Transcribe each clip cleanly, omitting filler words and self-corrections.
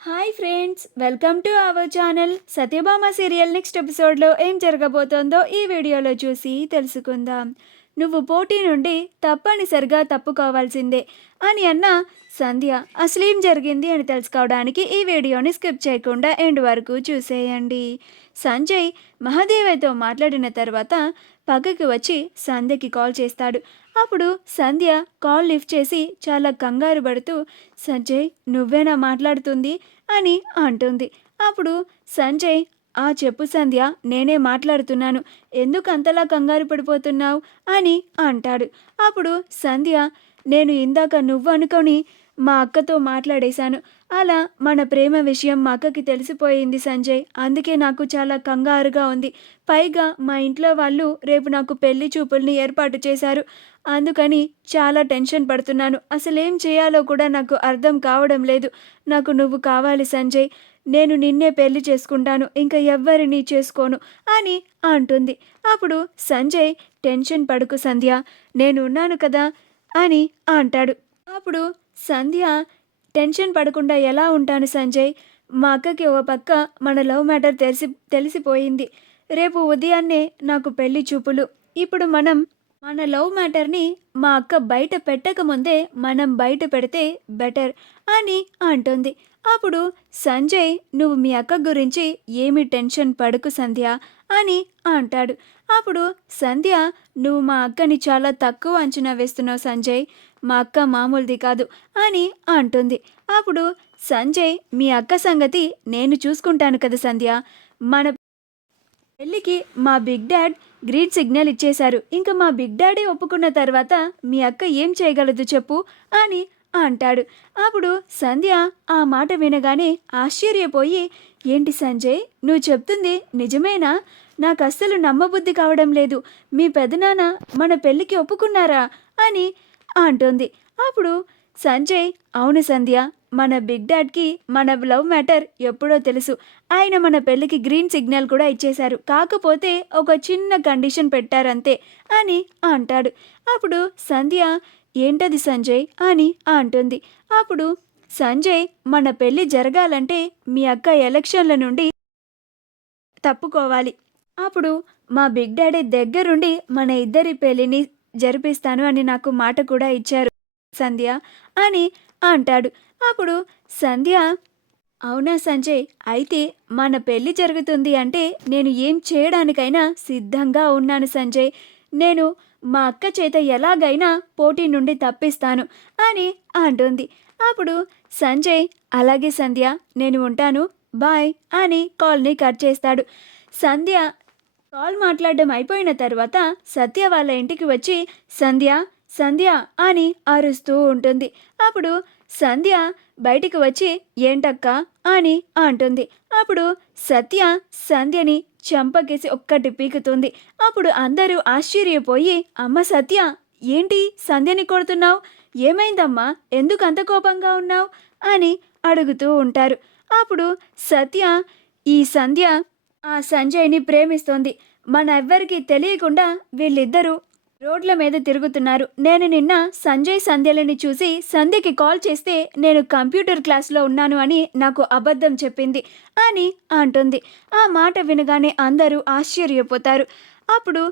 Hi friends, welcome to our channel. Satyabhama serial next ఎపిసోడ్లో ఏం జరగబోతోందో ఈ వీడియోలో చూసి తెలుసుకుందాం. నువ్వు పోటీ నుండి తప్పనిసరిగా తప్పుకోవాల్సిందే అని అన్న సంధ్య అసలేం జరిగింది అని తెలుసుకోవడానికి ఈ వీడియోని స్కిప్ చేయకుండా ఎండ్ వరకు చూసేయండి. సంజయ్ మహాదేవయ్యతో మాట్లాడిన తర్వాత పక్కకి వచ్చి సంధ్యకి కాల్ చేస్తాడు. అప్పుడు సంధ్య కాల్ లిఫ్ట్ చేసి చాలా కంగారు పడుతూ, సంజయ్ నువ్వేనా మాట్లాడుతుంది అని అంటుంది. అప్పుడు సంజయ్, చెప్పు సంధ్య, నేనే మాట్లాడుతున్నాను, ఎందుకు అంతలా కంగారు పడిపోతున్నావు అని అంటాడు. అప్పుడు సంధ్య, నేను ఇందాక నువ్వు అనుకొని మా అక్కతో మాట్లాడేశాను. అలా మన ప్రేమ విషయం మా అక్కకి తెలిసిపోయింది సంజయ్, అందుకే నాకు చాలా కంగారుగా ఉంది. పైగా మా ఇంట్లో వాళ్ళు రేపు నాకు పెళ్లి చూపుల్ని ఏర్పాటు చేశారు. అందుకని చాలా టెన్షన్ పడుతున్నాను. అసలేం చేయాలో కూడా నాకు అర్థం కావడం లేదు. నాకు నువ్వు కావాలి సంజయ్, నేను నిన్నే పెళ్లి చేసుకుంటాను, ఇంకా ఎవ్వరినీ చేసుకోను అని అంటుంది. అప్పుడు సంజయ్, టెన్షన్ పడుకు సంధ్య, నేను ఉన్నాను కదా అని అంటాడు. అప్పుడు సంధ్య, టెన్షన్ పడకుండా ఎలా ఉంటాను సంజయ్, మా అక్కకి ఓ పక్క మన లవ్ మ్యాటర్ తెలిసిపోయింది. రేపు ఉదయాన్నే నాకు పెళ్లి చూపులు. ఇప్పుడు మన లవ్ మ్యాటర్ని మా అక్క బయట పెట్టకముందే మనం బయట పెడితే బెటర్ అని అంటుంది. అప్పుడు సంజయ్, నువ్వు మీ అక్క గురించి ఏమి టెన్షన్ పడకు సంధ్య అని అంటాడు. అప్పుడు సంధ్య, నువ్వు మా అక్కని చాలా తక్కువ అంచనా వేస్తున్నావు సంజయ్, మా అక్క మామూలుది కాదు అని అంటుంది. అప్పుడు సంజయ్, మీ అక్క సంగతి నేను చూసుకుంటాను కదా సంధ్య, మన పెళ్ళికి మా బిగ్ డాడ్ గ్రీన్ సిగ్నల్ ఇచ్చేశారు. ఇంకా మా బిగ్ డాడీ ఒప్పుకున్న తర్వాత మీ అక్క ఏం చేయగలదు చెప్పు అని అంటాడు. అప్పుడు సంధ్య ఆ మాట వినగానే ఆశ్చర్యపోయి, ఏంటి సంజయ్, నువ్వు చెప్తుంది నిజమేనా? నాకు అస్సలు నమ్మబుద్ధి కావడం లేదు. మీ పెదనాన్న మన పెళ్ళికి ఒప్పుకున్నారా అని అంటుంది. అప్పుడు సంజయ్, అవును సంధ్య, మన బిగ్ డాడ్కి మన లవ్ మ్యాటర్ ఎప్పుడో తెలుసు. ఆయన మన పెళ్ళికి గ్రీన్ సిగ్నల్ కూడా ఇచ్చేశారు. కాకపోతే ఒక చిన్న కండిషన్ పెట్టారంతే అని అంటాడు. అప్పుడు సంధ్య, ఏంటది సంజయ్ అని అంటుంది. అప్పుడు సంజయ్, మన పెళ్ళి జరగాలంటే మీ అక్క ఎలక్షన్ల నుండి తప్పుకోవాలి. అప్పుడు మా బిగ్ డాడీ దగ్గరుండి మన ఇద్దరి పెళ్ళిని జరిపిస్తాను అని నాకు మాట కూడా ఇచ్చారు సంధ్య అని అంటాడు. అప్పుడు సంధ్య, అవునా సంజయ్, అయితే మన పెళ్ళి జరుగుతుంది అంటే నేను ఏం చేయడానికైనా సిద్ధంగా ఉన్నాను సంజయ్, నేను మా అక్క చేత ఎలాగైనా పోటీ నుండి తప్పిస్తాను అని అంటుంది. అప్పుడు సంజయ్, అలాగే సంధ్య, నేను ఉంటాను, బాయ్ అని కాల్ని కట్ చేస్తాడు. సంధ్య కాల్ మాట్లాడడం అయిపోయిన తర్వాత సత్య వాళ్ళ ఇంటికి వచ్చి సంధ్య సంధ్య అని అరుస్తూ ఉంటుంది. అప్పుడు సంధ్య బయటికి వచ్చి, ఏంటక్క అని అంటుంది. అప్పుడు సత్య సంధ్యని చెంపకేసి ఒక్కటి పీకుతుంది. అప్పుడు అందరూ ఆశ్చర్యపోయి, అమ్మ సత్య, ఏంటి సంధ్యని కొడుతున్నావు? ఏమైందమ్మా, ఎందుకు అంత కోపంగా ఉన్నావు అని అడుగుతూ ఉంటారు. అప్పుడు సత్య, ఈ సంధ్య ఆ సంజయ్ని ప్రేమిస్తోంది. మన ఎవ్వరికీ తెలియకుండా వీళ్ళిద్దరూ రోడ్ల మీద తిరుగుతున్నారు. నేను నిన్న సంజయ్ సంధ్యలని చూసి సంధ్యకి కాల్ చేస్తే నేను కంప్యూటర్ క్లాస్లో ఉన్నాను అని నాకు అబద్ధం చెప్పింది అని అంటుంది. ఆ మాట వినగానే అందరూ ఆశ్చర్యపోతారు. అప్పుడు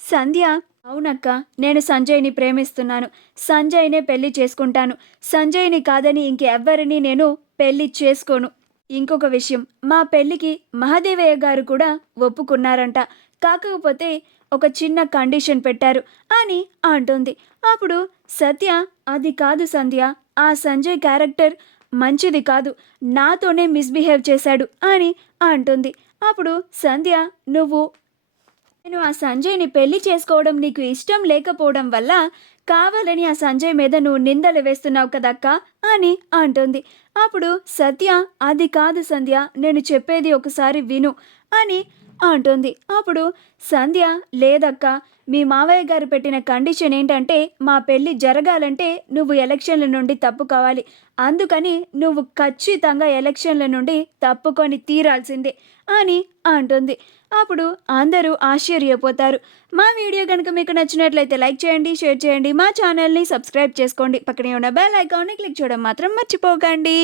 సంధ్య, అవునక్క, నేను సంజయ్ని ప్రేమిస్తున్నాను, సంజయ్నే పెళ్లి చేసుకుంటాను, సంజయ్ని కాదని ఇంకెవ్వరిని నేను పెళ్లి చేసుకోను. ఇంకొక విషయం, మా పెళ్ళికి మహాదేవయ్య గారు కూడా ఒప్పుకున్నారంట, కాకపోతే ఒక చిన్న కండిషన్ పెట్టారు అని అంటుంది. అప్పుడు సత్య, అది కాదు సంధ్య, ఆ సంజయ్ క్యారెక్టర్ మంచిది కాదు, నాతోనే మిస్బిహేవ్ చేశాడు అని అంటుంది. అప్పుడు సంధ్య, నేను ఆ సంజయ్ని పెళ్లి చేసుకోవడం నీకు ఇష్టం లేకపోవడం వల్ల కావాలని ఆ సంజయ్ మీద నువ్వు నిందలు వేస్తున్నావు కదక్క అని అంటుంది. అప్పుడు సత్య, అది కాదు సంధ్య, నేను చెప్పేది ఒకసారి విను అని అంటుంది. అప్పుడు సంధ్య, లేదక్క, మీ మావయ్య గారు పెట్టిన కండిషన్ ఏంటంటే మా పెళ్ళి జరగాలంటే నువ్వు ఎలక్షన్ల నుండి తప్పుకోవాలి, అందుకని నువ్వు ఖచ్చితంగా ఎలక్షన్ల నుండి తప్పుకొని తీరాల్సిందే అని అంటుంది. అప్పుడు అందరూ ఆశ్చర్యపోతారు. మా వీడియో కనుక మీకు నచ్చినట్లయితే లైక్ చేయండి, షేర్ చేయండి, మా ఛానల్ని సబ్స్క్రైబ్ చేసుకోండి, పక్కనే ఉన్న బెల్ ఐకాన్ని క్లిక్ చేయడం మాత్రం మర్చిపోకండి.